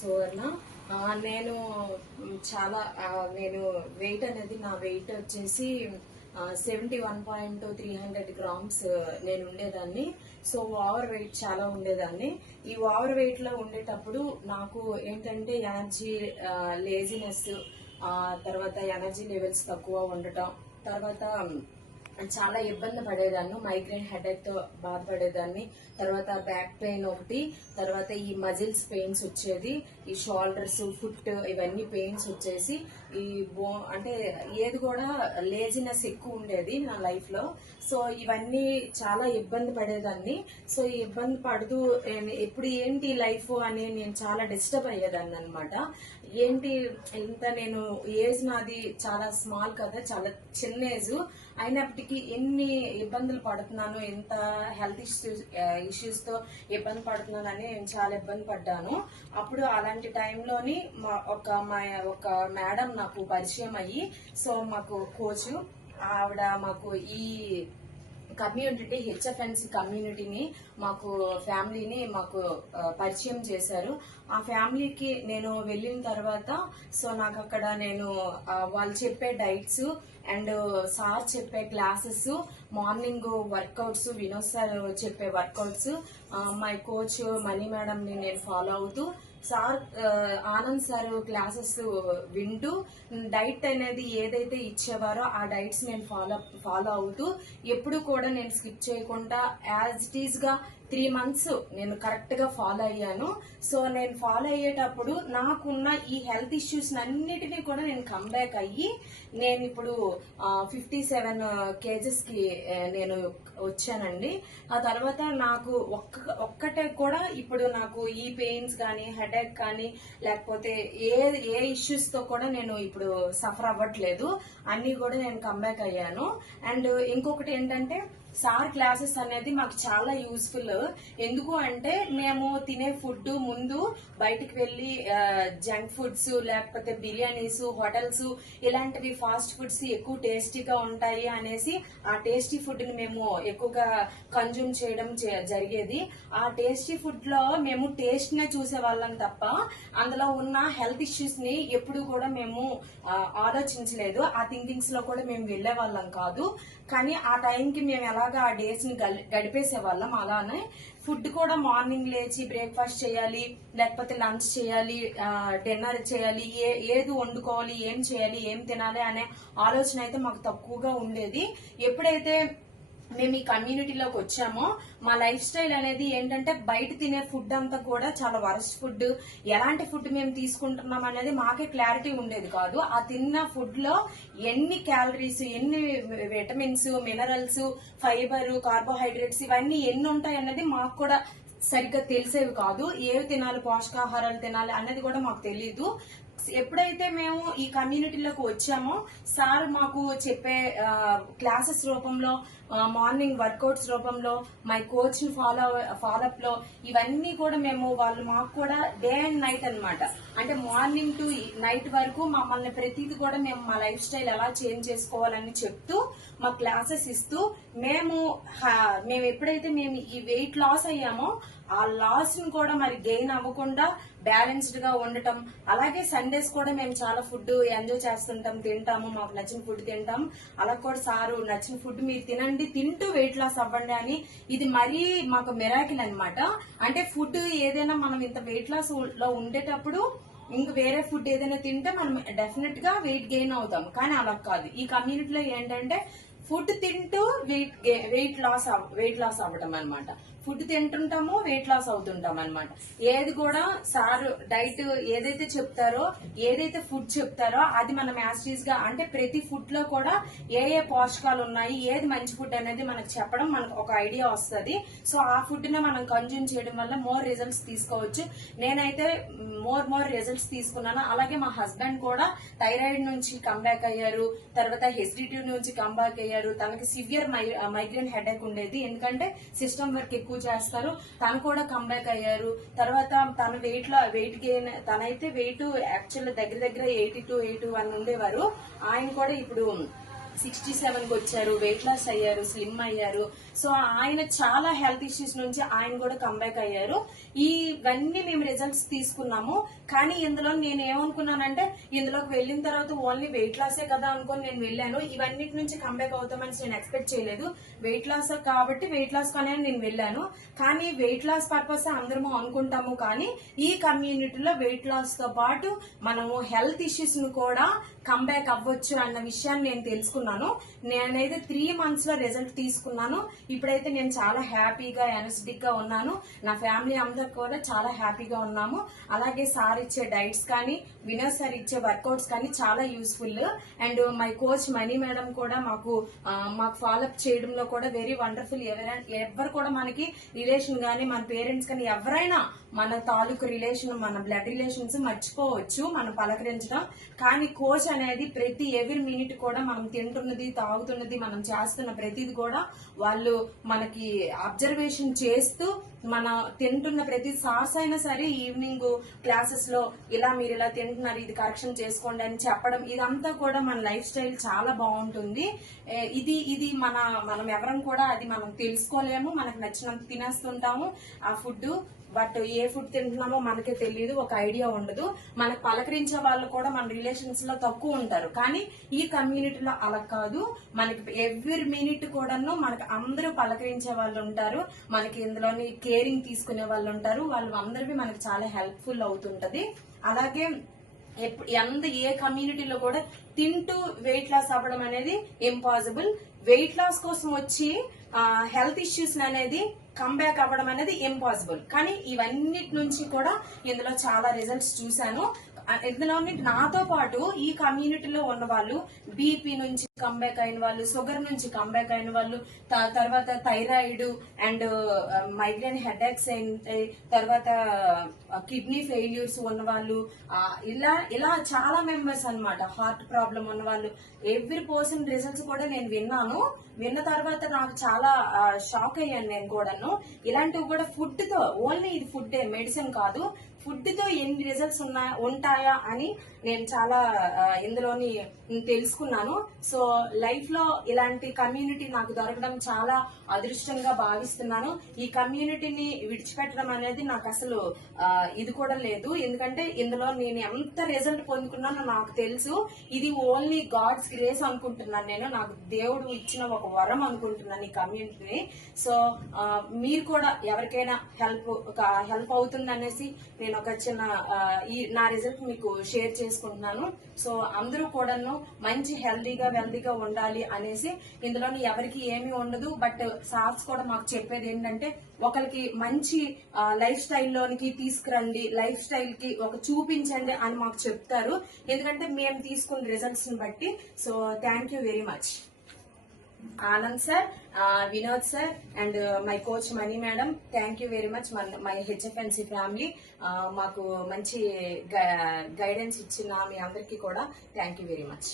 సువర్ణ. నేను చాలా నేను వెయిట్ అనేది నా వెయిట్ వచ్చేసి 71.300 గ్రామ్స్ నేను ఉండేదాన్ని. సో ఓవర్ వెయిట్ చాలా ఉండేదాన్ని. ఈ ఓవర్ వెయిట్ లో ఉండేటప్పుడు నాకు ఏంటంటే ఎనర్జీ లేజినెస్, తర్వాత ఎనర్జీ లెవెల్స్ తక్కువ ఉండటం, తర్వాత చాలా ఇబ్బంది పడేదాన్ని. మైగ్రేన్ హెడేక్ తో బాధపడేదాన్ని. తర్వాత బ్యాక్ పెయిన్ ఒకటి, తర్వాత ఈ మజిల్స్ పెయిన్స్ వచ్చేది, ఈ షోల్డర్స్, ఫుట్ ఇవన్నీ పెయిన్స్ వచ్చేసి ఈ అంటే ఏది కూడా లేజినెస్ ఎక్కువ ఉండేది నా లైఫ్ లో. సో ఇవన్నీ చాలా ఇబ్బంది పడేదాన్ని. సో ఈ ఇబ్బంది పడుతూ ఇప్పుడు ఏంటి లైఫ్ అని నేను చాలా డిస్టర్బ్ అయ్యేదాన్ని అనమాట. ఏంటి ఇంత నేను ఏజ్ నాది చాలా స్మాల్ కదా, చాలా చిన్న ఏజ్ అయినప్పటికీ ఎన్ని ఇబ్బందులు పడుతున్నాను, ఎంత హెల్త్ ఇష్యూస్ తో ఇబ్బంది పడుతున్నానని నేను చాలా ఇబ్బంది పడ్డాను. అప్పుడు అలాంటి టైంలోని ఒక మేడం నాకు పరిచయం అయ్యి, సో మాకు కోచ్ ఆవిడ మాకు ఈ కమ్యూనిటీ హెచ్ఎఫ్ఎన్సి కమ్యూనిటీని మాకు ఫ్యామిలీని మాకు పరిచయం చేశారు. ఆ ఫ్యామిలీకి నేను వెళ్ళిన తర్వాత సో నాకు అక్కడ నేను వాళ్ళు చెప్పే డైట్స్ అండ్ సార్ చెప్పే classes, morning workouts, Vinod sir చెప్పే workouts, my coach Mani madam ని నేను ఫాలో అవుతూ, సార్ ఆనంద్ సార్ క్లాసెస్ వింటూ, డైట్ అనేది ఏదైతే ఇచ్చేవారో ఆ డైట్స్ నేను ఫాలో అవుతూ, ఎప్పుడు కూడా నేను స్కిప్ చేయకుండా యాజ్ ఇట్ ఈజ్ గా 3 months నేను కరెక్ట్ గా ఫాలో అయ్యాను. సో నేను ఫాలో అయ్యేటప్పుడు నాకున్న ఈ హెల్త్ ఇష్యూస్ అన్నిటినీ కూడా నేను కమ్బ్యాక్ అయ్యి నేను ఇప్పుడు 57 kgs కి నేను వచ్చానండి. ఆ తర్వాత నాకు ఒక్కటే కూడా ఇప్పుడు నాకు ఈ పెయిన్స్ కానీ, హెడేక్ కానీ, లేకపోతే ఏ ఇష్యూస్ తో కూడా నేను ఇప్పుడు సఫర్ అవ్వట్లేదు. అన్ని కూడా నేను కమ్బ్యాక్ అయ్యాను. అండ్ ఇంకొకటి ఏంటంటే సార్ క్లాసెస్ అనేది మాకు చాలా యూస్ఫుల్. ఎందుకు అంటే మేము తినే ఫుడ్ ముందు బయటికి వెళ్లి జంక్ ఫుడ్స్, లేకపోతే బిర్యానీస్, హోటల్స్ ఇలాంటివి ఫాస్ట్ ఫుడ్స్ ఎక్కువ టేస్టీగా ఉంటాయి అనేసి ఆ టేస్టీ ఫుడ్ ని మేము ఎక్కువగా కన్జ్యూమ్ చేయడం జరిగేది. ఆ టేస్టీ ఫుడ్ లో మేము టేస్ట్ నే చూసే వాళ్ళం తప్ప అందులో ఉన్న హెల్త్ ఇష్యూస్ ని ఎప్పుడు కూడా మేము ఆలోచించలేదు. ఆ థింకింగ్స్ లో కూడా మేము వెళ్లే వాళ్ళం కాదు. కానీ ఆ టైంకి మేము ఎలాగా ఆ డేస్ ని గడిపేసే వాళ్ళం. అలానే ఫుడ్ కూడా మార్నింగ్ లేచి బ్రేక్ఫాస్ట్ చేయాలి, లేకపోతే లంచ్ చేయాలి, డిన్నర్ చేయాలి, ఏది వండుకోవాలి, ఏం చేయాలి, ఏం తినాలి అనే ఆలోచన అయితే మాకు తక్కువగా ఉండేది. ఎప్పుడైతే మేము ఈ కమ్యూనిటీలోకి వచ్చామో మా లైఫ్ స్టైల్ అనేది ఏంటంటే బయట తినే ఫుడ్ అంతా కూడా చాలా వరస్ట్ ఫుడ్. ఎలాంటి ఫుడ్ మేము తీసుకుంటున్నాం అనేది మాకే క్లారిటీ ఉండేది కాదు. ఆ తిన్న ఫుడ్ లో ఎన్ని క్యాలరీస్, ఎన్ని విటమిన్స్, మినరల్స్, ఫైబర్, కార్బోహైడ్రేట్స్ ఇవన్నీ ఎన్ని ఉంటాయి అన్నది మాకు కూడా సరిగ్గా తెలిసేవి కాదు. ఏవి తినాలి, పోషకాహారాలు తినాలి అన్నది కూడా మాకు తెలియదు. ఎప్పుడైతే మేము ఈ కమ్యూనిటీలోకి వచ్చామో సార్ మాకు చెప్పే క్లాసెస్ రూపంలో, మార్నింగ్ వర్కౌట్స్ రూపంలో, మై కోచ్ ఫాలోఅప్ లో ఇవన్నీ కూడా వాళ్ళు మాకు కూడా డే అండ్ నైట్ అన్నమాట. అంటే మార్నింగ్ టు నైట్ వరకు మమ్మల్ని ప్రతిదీ కూడా మేము మా లైఫ్ స్టైల్ ఎలా చేంజ్ చేసుకోవాలని చెప్తూ మా క్లాసెస్ ఇస్తూ మేము ఎప్పుడైతే మేము ఈ వెయిట్ లాస్ అయ్యామో ఆ లాస్ ని కూడా మరి గెయిన్ అవ్వకుండా బ్యాలెన్స్డ్ గా ఉండటం. అలాగే సండేస్ కూడా మేము చాలా ఫుడ్ ఎంజాయ్ చేస్తుంటాం, తింటాము, మాకు నచ్చిన ఫుడ్ తింటాం. అలా కూడా సారు నచ్చిన ఫుడ్ మీరు తినండి, తింటూ వెయిట్ లాస్ అవ్వండి అని. ఇది మరీ మాకు మిరాకిల్ అన్నమాట. అంటే ఫుడ్ ఏదైనా మనం ఇంత వెయిట్ లాస్ లో ఉండేటప్పుడు ఇంక వేరే ఫుడ్ ఏదైనా తింటే మనం డెఫినెట్ గా వెయిట్ గెయిన్ అవుతాం. కానీ అలా కాదు. ఈ కమ్యూనిటీలో ఏంటంటే ఫుడ్ తింటూ వెయిట్ లాస్ అవ్వటం అనమాట. ఫుడ్ తింటుంటాము, వెయిట్ లాస్ అవుతుంటాం అనమాట. ఏది కూడా సార్ డైట్ ఏదైతే చెప్తారో, ఏదైతే ఫుడ్ చెప్తారో అది మనం యాస్టీజ్ గా, అంటే ప్రతి ఫుడ్ లో కూడా ఏ పోషకాలు ఉన్నాయి, ఏది మంచి ఫుడ్ అనేది మనకు చెప్పడం, మనకు ఒక ఐడియా వస్తుంది. సో ఆ ఫుడ్ ని మనం కన్జ్యూమ్ చేయడం వల్ల మోర్ రిజల్ట్స్ తీసుకోవచ్చు. నేనైతే మోర్ రిజల్ట్స్ తీసుకున్నాను. అలాగే మా హస్బెండ్ కూడా థైరాయిడ్ నుంచి కంబ్యాక్ అయ్యారు, తర్వాత హెచ్డిటి నుంచి కంబ్యాక్ అయ్యారు. తనకి సివియర్ మైగ్రేన్ హెడేక్ ఉండేది, ఎందుకంటే సిస్టమ్ వర్క్ ఎక్కువ చేస్తారు. తను కూడా కంబ్యాక్ అయ్యారు. తర్వాత తన వెయిట్ గెయిన్, తనైతే వెయిట్ యాక్చువల్ దగ్గర 82, 81 ఉండేవారు. ఆయన కూడా ఇప్పుడు 67కి వచ్చారు, వెయిట్ లాస్ అయ్యారు, స్లిమ్ అయ్యారు. సో ఆయన చాలా హెల్త్ ఇష్యూస్ నుంచి ఆయన కూడా కంబ్యాక్ అయ్యారు. ఇవన్నీ మేము రిజల్ట్స్ తీసుకున్నాము. కానీ ఇందులో నేను ఏమనుకున్నానంటే ఇందులోకి వెళ్ళిన తర్వాత ఓన్లీ వెయిట్ లాసే కదా అనుకొని నేను వెళ్ళాను. ఇవన్నిటి నుంచి కంబ్యాక్ అవుతామని నేను ఎక్స్పెక్ట్ చేయలేదు. వెయిట్ లాస్ కాబట్టి వెయిట్ లాస్ కానీ నేను వెళ్ళాను. కానీ వెయిట్ లాస్ పర్పస్ అందరము అనుకుంటాము, కానీ ఈ కమ్యూనిటీలో వెయిట్ లాస్ తో పాటు మనము హెల్త్ ఇష్యూస్ ను కూడా కంబ్యాక్ అవ్వచ్చు అన్న విషయాన్ని నేను తెలుసుకున్నాను. నేనైతే 3 months లో రిజల్ట్ తీసుకున్నాను. ఇప్పుడైతే నేను చాలా హ్యాపీగా ఎనర్జెటిక్ గా ఉన్నాను. నా ఫ్యామిలీ అందరు కూడా చాలా హ్యాపీగా ఉన్నాము. అలాగే సార్ ఇచ్చే డైట్స్ కానీ, వినోద్ సార్ ఇచ్చే వర్కౌట్స్ కానీ చాలా useful. And my coach Mani madam కూడా మాకు ఫాలోఅప్ చేయడంలో కూడా వెరీ వండర్ఫుల్. ఎవరు కూడా మనకి రిలేషన్ గానీ, మన పేరెంట్స్ కానీ ఎవరైనా మన తాలూకు రిలేషన్, మన బ్లడ్ రిలేషన్స్ మర్చిపోవచ్చు మనం పలకరించడం. కానీ కోచ్ అనేది ప్రతి ఎవరి మినిట్ కూడా మనం తింటున్నది, తాగుతున్నది, మనం చేస్తున్న ప్రతిది కూడా వాళ్ళు మనకి అబ్జర్వేషన్ చేస్తూ మన తింటున్న ప్రతి సార్స్ అయినా సరే ఈవినింగ్ క్లాసెస్ లో ఇలా మీరు ఇలా తింటున్నారు, ఇది కరెక్షన్ చేసుకోండి అని చెప్పడం, ఇదంతా కూడా మన లైఫ్ స్టైల్ చాలా బాగుంటుంది. ఇది మనం ఎవరం కూడా అది మనం తెలుసుకోలేము. మనకు నచ్చినంత తినేస్తుంటాము ఆ ఫుడ్. బట్ ఏ ఫుడ్ తింటున్నామో మనకే తెలియదు, ఒక ఐడియా ఉండదు. మనకు పలకరించే వాళ్ళు కూడా మన రిలేషన్స్ లో తక్కువ ఉంటారు. కానీ ఈ కమ్యూనిటీలో అలా కాదు. మనకి ఎవ్రీ మినిట్ కూడాను మనకి అందరూ పలకరించే వాళ్ళు ఉంటారు. మనకి ఇందులోని కేరింగ్ తీసుకునే వాళ్ళు ఉంటారు. వాళ్ళు అందరివి మనకి చాలా హెల్ప్ఫుల్ అవుతుంటది. అలాగే ఏ కమ్యూనిటీలో కూడా తింటూ వెయిట్ లాస్ అవ్వడం అనేది ఇంపాసిబుల్. వెయిట్ లాస్ కోసం వచ్చి హెల్త్ ఇష్యూస్ అనేది కంబ్యాక్ అవ్వడం అనేది ఇంపాసిబుల్. కానీ ఇవన్నిటి నుంచి కూడా ఇందులో చాలా రిజల్ట్స్ చూశాను. ఇందులో నాతో పాటు ఈ కమ్యూనిటీలో ఉన్న వాళ్ళు బీపీ నుంచి కంబ్యాక్ అయిన వాళ్ళు, షుగర్ నుంచి కంబ్యాక్ అయిన వాళ్ళు, తర్వాత థైరాయిడ్ అండ్ మైగ్రేన్ హెడేక్స్, తర్వాత కిడ్నీ ఫెయిల్యూర్స్ ఉన్న వాళ్ళు, ఇలా చాలా మెంబర్స్ అన్నమాట. హార్ట్ ప్రాబ్లం ఉన్న వాళ్ళు, ఎవ్రీ పర్సన్ రిజల్ట్స్ కూడా నేను విన్నాను. విన్న తర్వాత నాకు చాలా షాక్ అయ్యాను నేను కూడాను. ఇలాంటివి కూడా ఫుడ్ తో, ఓన్లీ ఇది ఫుడ్ మెడిసిన్ కాదు, ఫుడ్ తో ఎన్ని రిజల్ట్స్ ఉంటాయా అని నేను చాలా ఇందులోని తెలుసుకున్నాను. సో లైఫ్ లో ఇలాంటి కమ్యూనిటీ నాకు దొరకడం చాలా అదృష్టంగా భావిస్తున్నాను. ఈ కమ్యూనిటీని విడిచిపెట్టడం అనేది నాకు అసలు ఇది కూడా లేదు. ఎందుకంటే ఇందులో నేను ఎంత రిజల్ట్ పొందుకున్నానో నాకు తెలుసు. ఇది ఓన్లీ గాడ్స్ గ్రేస్ అనుకుంటున్నాను. నేను నాకు దేవుడు ఇచ్చిన ఒక వరం అనుకుంటున్నాను ఈ కమ్యూనిటీని. సో మీరు కూడా ఎవరికైనా హెల్ప్ అవుతుంది అనేసి నేను ఒక చిన్న నా రిజల్ట్ మీకు షేర్ చేసుకుంటున్నాను. సో అందరూ కూడాను మంచి వెల్దీగా ఉండాలి అనేసి ఇందులో ఎవరికి ఏమీ ఉండదు. బట్ సార్స్ కూడా మాకు చెప్పేది ఏంటంటే ఒకరికి మంచి లైఫ్ స్టైల్లోనికి తీసుకురండి, లైఫ్ స్టైల్ కి చూపించండి అని మాకు చెప్తారు. ఎందుకంటే మేము తీసుకున్న రిజల్ట్స్ ని బట్టి. So thank you very much Anand sir, Vinod sir and my coach Mani madam. Thank you very much. My HFNC family మాకు మంచి గైడెన్స్ ఇచ్చిన మీ అందరికీ కూడా థ్యాంక్ యూ వెరీ మచ్.